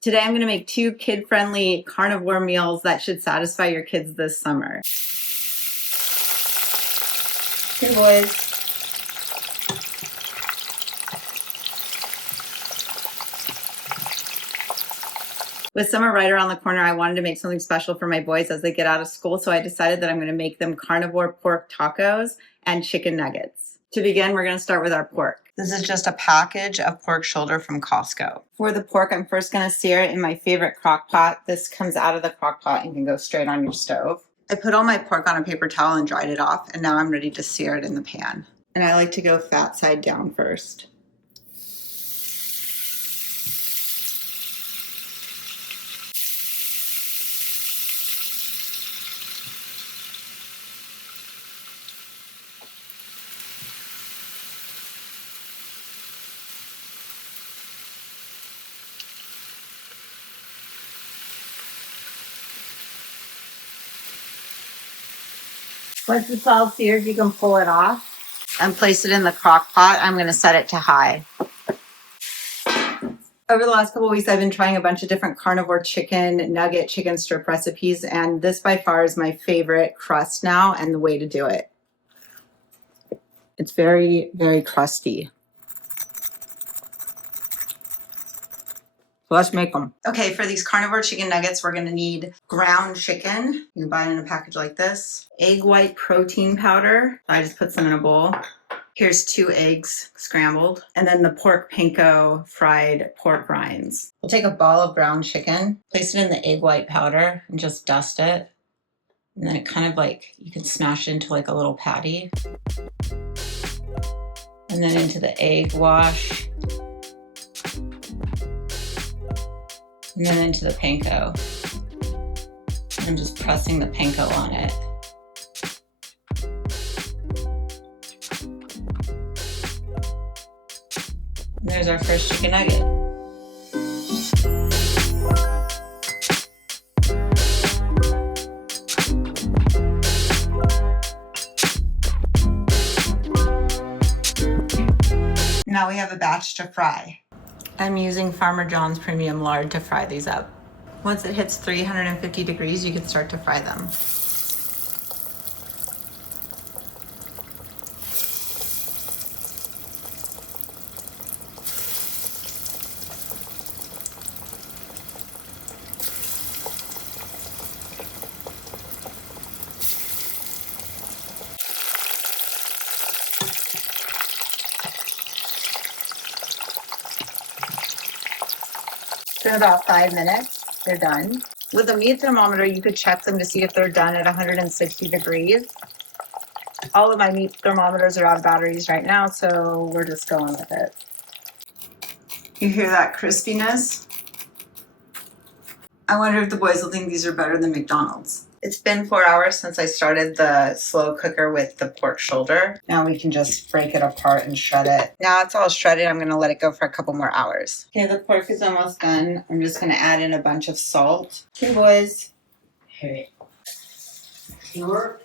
Today I'm going to make 2 kid-friendly carnivore meals that should satisfy your kids this summer. Hey boys. With summer right around the corner, I wanted to make something special for my boys as they get out of school, so I decided that I'm going to make them carnivore pork tacos and chicken nuggets. To begin, we're going to start with our pork. This is just a package of pork shoulder from Costco. For the pork, I'm first going to sear it in my favorite crock pot. This comes out of the crock pot and can go straight on your stove. I put all my pork on a paper towel and dried it off, and now I'm ready to sear it in the pan. And I like to go fat side down first. Once it's all seared, you can pull it off and place it in the crock pot. I'm going to set it to high. Over the last couple of weeks, I've been trying a bunch of different carnivore chicken nugget, chicken strip recipes, and this by far is my favorite crust now and the way to do it. It's very, very crusty. So let's make them. Okay, for these carnivore chicken nuggets, we're gonna need ground chicken. You can buy it in a package like this. Egg white protein powder. I just put some in a bowl. Here's 2 eggs scrambled. And then the pork panko fried pork rinds. We'll take a ball of ground chicken, place it in the egg white powder and just dust it. And then it kind of like, you can smash it into like a little patty. And then into the egg wash. And then into the panko. I'm just pressing the panko on it. And there's our first chicken nugget. Now we have a batch to fry. I'm using Farmer John's premium lard to fry these up. Once it hits 350 degrees, you can start to fry them. In about 5 minutes, they're done. With a meat thermometer, you could check them to see if they're done at 160 degrees. All of my meat thermometers are out of batteries right now, so we're just going with it. You hear that crispiness? I wonder if the boys will think these are better than McDonald's. It's been 4 hours since I started the slow cooker with the pork shoulder. Now we can just break it apart and shred it. Now it's all shredded. I'm going to let it go for a couple more hours. Okay, the pork is almost done. I'm just going to add in a bunch of salt. Okay, boys. Hey. Sure.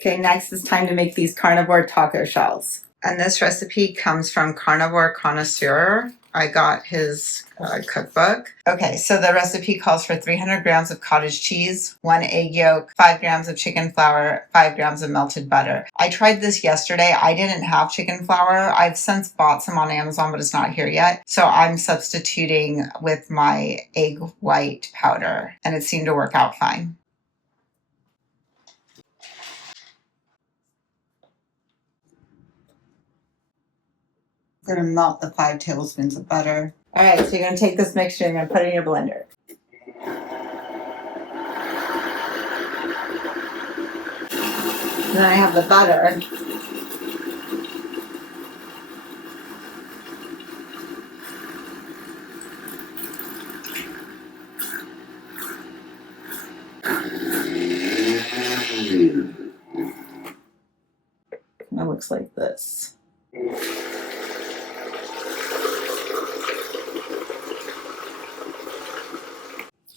Okay, next it's time to make these carnivore taco shells. And this recipe comes from Carnivore Connoisseur. I got his cookbook. Okay, so the recipe calls for 300 grams of cottage cheese, 1 egg yolk, 5 grams of chicken flour, 5 grams of melted butter. I tried this yesterday. I didn't have chicken flour. I've since bought some on Amazon, but it's not here yet. So I'm substituting with my egg white powder, and it seemed to work out fine. I'm going to melt the 5 tablespoons of butter. All right, so you're going to take this mixture and you're going to put it in your blender. And then I have the butter. It looks like this.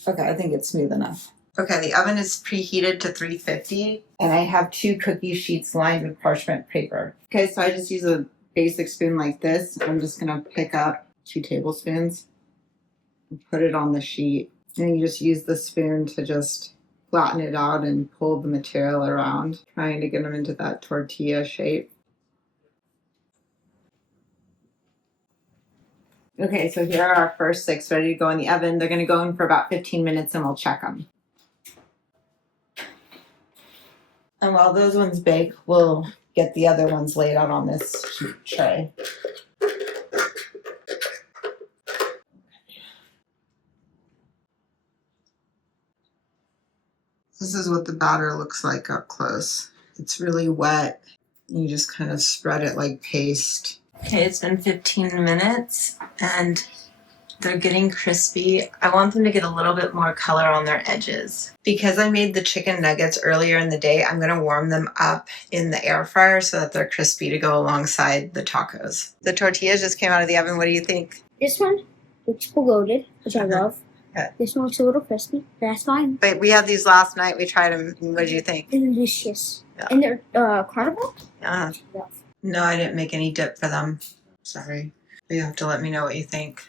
Okay, I think it's smooth enough. Okay, the oven is preheated to 350, and I have 2 cookie sheets lined with parchment paper. Okay, so I just use a basic spoon like this. I'm just gonna pick up 2 tablespoons. Put it on the sheet. And you just use the spoon to just flatten it out and pull the material around, trying to get them into that tortilla shape. Okay, so here are our first 6 ready to go in the oven. They're going to go in for about 15 minutes and we'll check them. And while those ones bake, we'll get the other ones laid out on this tray. This is what the batter looks like up close. It's really wet. You just kind of spread it like paste. Okay, it's been 15 minutes and they're getting crispy. I want them to get a little bit more color on their edges. Because I made the chicken nuggets earlier in the day, I'm gonna warm them up in the air fryer so that they're crispy to go alongside the tacos. The tortillas just came out of the oven. What do you think? This one looks loaded, which I love. Yeah. This one looks a little crispy. That's fine. But we had these last night. We tried them. What did you think? Delicious. Yeah. And they're carnivore? Yeah. No, I didn't make any dip for them. Sorry. But you have to let me know what you think.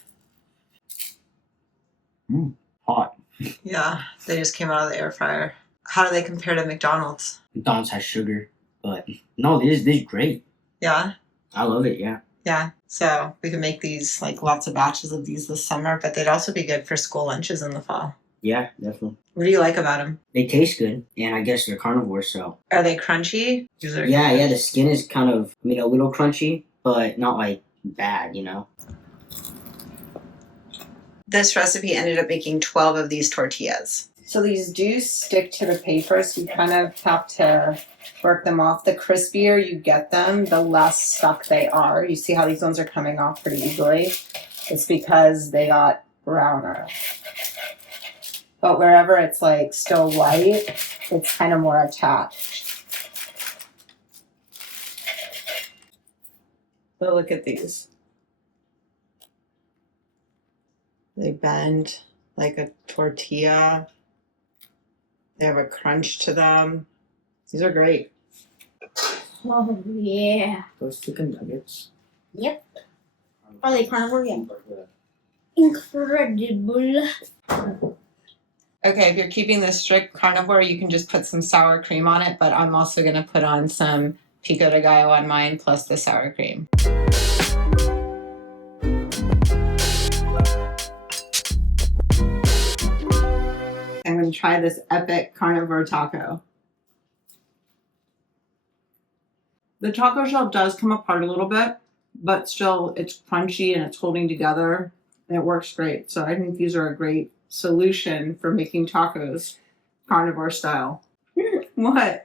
Hot. Yeah, they just came out of the air fryer. How do they compare to McDonald's? McDonald's has sugar, but no, this is great. Yeah? I love it, yeah. Yeah. So we can make these, like lots of batches of these this summer, but they'd also be good for school lunches in the fall. Yeah, definitely. What do you like about them? They taste good, and I guess they're carnivore, so. Are they crunchy? Yeah, the skin is kind of, a little crunchy, but not like bad, you know? This recipe ended up making 12 of these tortillas. So these do stick to the paper, so you kind of have to work them off. The crispier you get them, the less stuck they are. You see how these ones are coming off pretty easily? It's because they got browner. But wherever it's like still white, it's kind of more attached. But look at these. They bend like a tortilla. They have a crunch to them. These are great. Oh, yeah. Those chicken nuggets. Yep. Are they carnivore? Yeah. Incredible. Okay, if you're keeping this strict carnivore, you can just put some sour cream on it, but I'm also going to put on some pico de gallo on mine plus the sour cream. I'm going to try this epic carnivore taco. The taco shell does come apart a little bit, but still it's crunchy and it's holding together and it works great. So I think these are a great solution for making tacos carnivore style. What?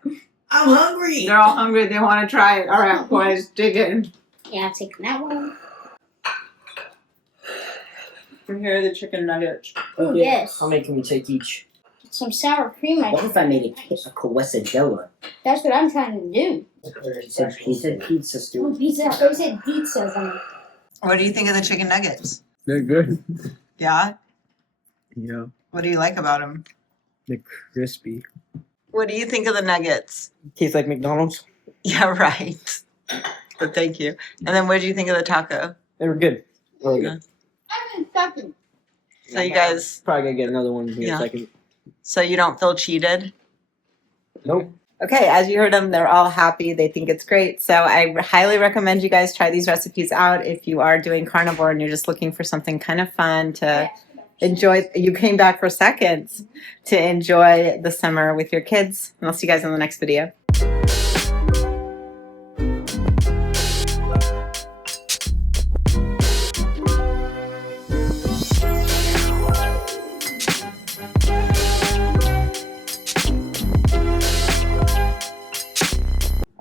I'm hungry! They're all hungry. They want to try it. All right, boys, dig in. Yeah, I'm taking that one. And here are the chicken nuggets. Oh, yes. How many can we take each? Some sour cream. What if I made a quesadilla? That's what I'm trying to do. He said pizza, Oh, Stu. pizza. They said pizzas. What do you think of the chicken nuggets? They're good. Yeah? Yeah, What do you like about them? they're crispy. What do you think of the nuggets? Tastes like McDonald's. Yeah, right. But thank you. And then what did you think of the taco? They were good. Really Yeah. good. I'm stuffing. So you guys, Probably gonna get another one in Yeah. a second. so you don't feel cheated? Nope. Okay, as you heard them, they're all happy. They think it's great. So I highly recommend you guys try these recipes out if you are doing carnivore and you're just looking for something kind of fun to enjoy. You came back for seconds to enjoy the summer with your kids. And I'll see you guys in the next video.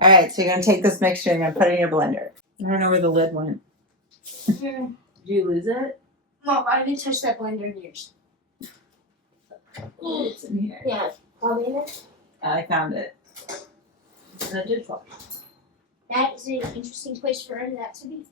All right, so you're going to take this mixture and you're going to put it in your blender. I don't know where the lid went. Did you lose it? No, I didn't touch that blender in years. It's in here. Yeah, probably in it. I found it. And it did fall. That is an interesting place for that to be.